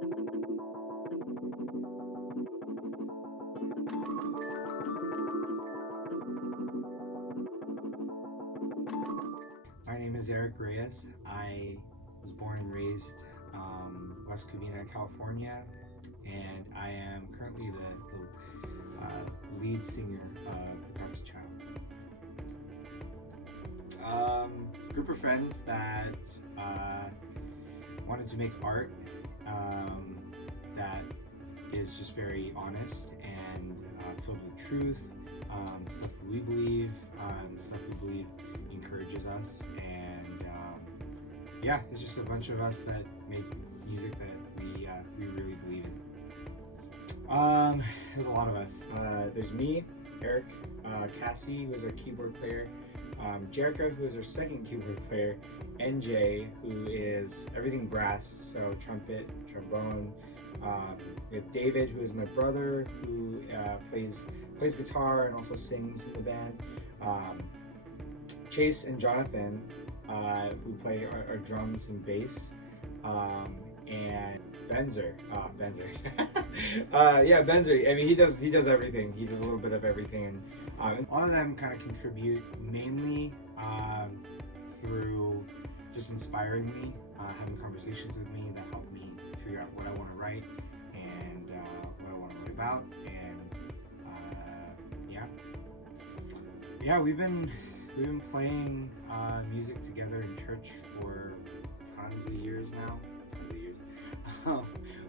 My name is Reyes. I was born and raised West Covina, California, and I am currently the lead singer of the Crafted Child. Group of friends that wanted to make art that is just very honest and filled with truth, stuff that we believe, stuff we believe encourages us, and yeah, it's just a bunch of us that make music that we really believe in. There's a lot of us. There's me, Eric, Cassie, who is our keyboard player, Jerica, who is our second keyboard player, NJ, who is everything brass, so trumpet, trombone. We have David, who is my brother, who plays guitar and also sings in the band. Chase and Jonathan, who play our drums and bass, and Benzer. Yeah, Benzer. I mean, he does everything. He does a little bit of everything, and all of them kind of contribute mainly through just inspiring me, having conversations with me that help me figure out what I want to write and what I want to write about, and yeah, we've been playing music together in church for tons of years now.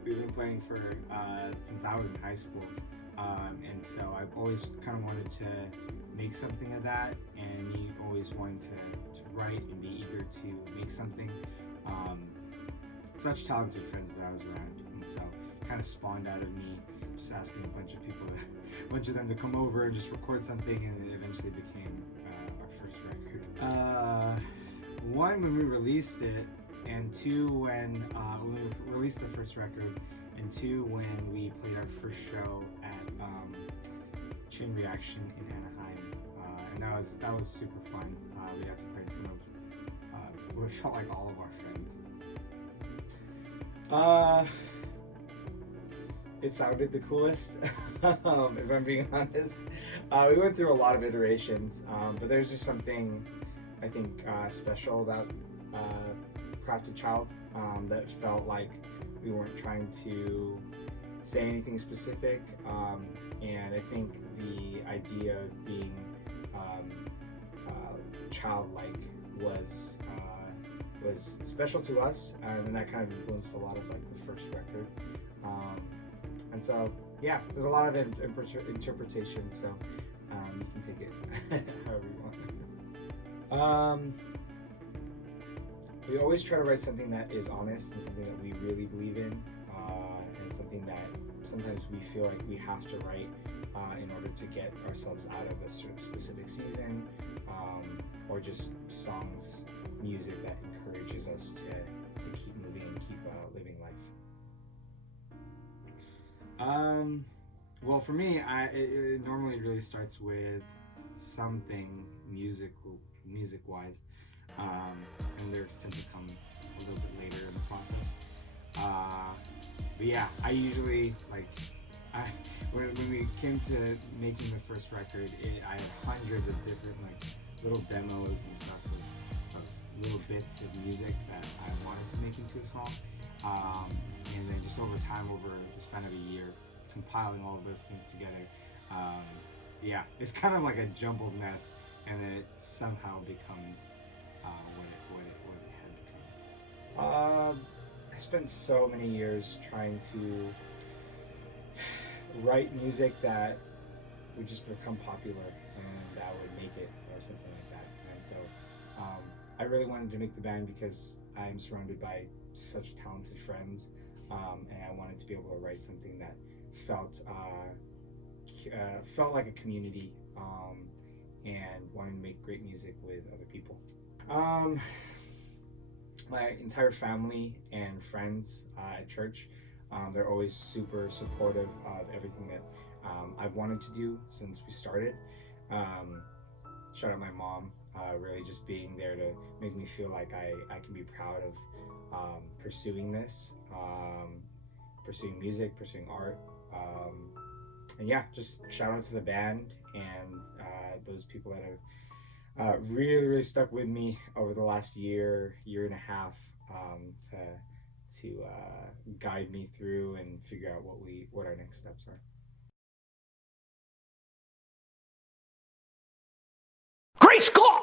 We've been playing for since I was in high school, and so I've always kind of wanted to make something of that, and me always wanting to write and be eager to make something. Such talented friends that I was around, and so kind of spawned out of me just asking a bunch of them to come over and just record something, and it eventually became our first record. One, when we released it, and two, when we released the first record, and two, when we played our first show at Chain Reaction in Anaheim, and that was super fun. We got to play in front of what felt like all of our friends. It sounded the coolest, if I'm being honest. We went through a lot of iterations, but there's just something I think special about Crafted Child that felt like we weren't trying to say anything specific, and I think the idea of being childlike was special to us, and that kind of influenced a lot of like the first record. And so yeah, there's a lot of interpretation, so you can take it however you want. We always try to write something that is honest and something that we really believe in, and something that sometimes we feel like we have to write in order to get ourselves out of a certain specific season, or just songs, music that encourages us to keep moving and keep living life. Well, for me, it normally really starts with something music-wise. And lyrics tend to come a little bit later in the process. But yeah, I usually when we came to making the first record, I had hundreds of different little demos and stuff of little bits of music that I wanted to make into a song. And then just over time, over the span of a year, compiling all of those things together. Yeah, it's kind of like a jumbled mess, and then it somehow becomes what it had become. I spent so many years trying to write music that would just become popular and that would make it or something like that. And so I really wanted to make the band because I'm surrounded by such talented friends, and I wanted to be able to write something that felt like a community, and wanting to make great music with other people. My entire family and friends at church, they're always super supportive of everything that I've wanted to do since we started. Shout out my mom, really just being there to make me feel like I can be proud of pursuing this. pursuing music, pursuing art. And yeah, just shout out to the band and those people that have really stuck with me over the last year and a half, to guide me through and figure out what our next steps are. Great Scott!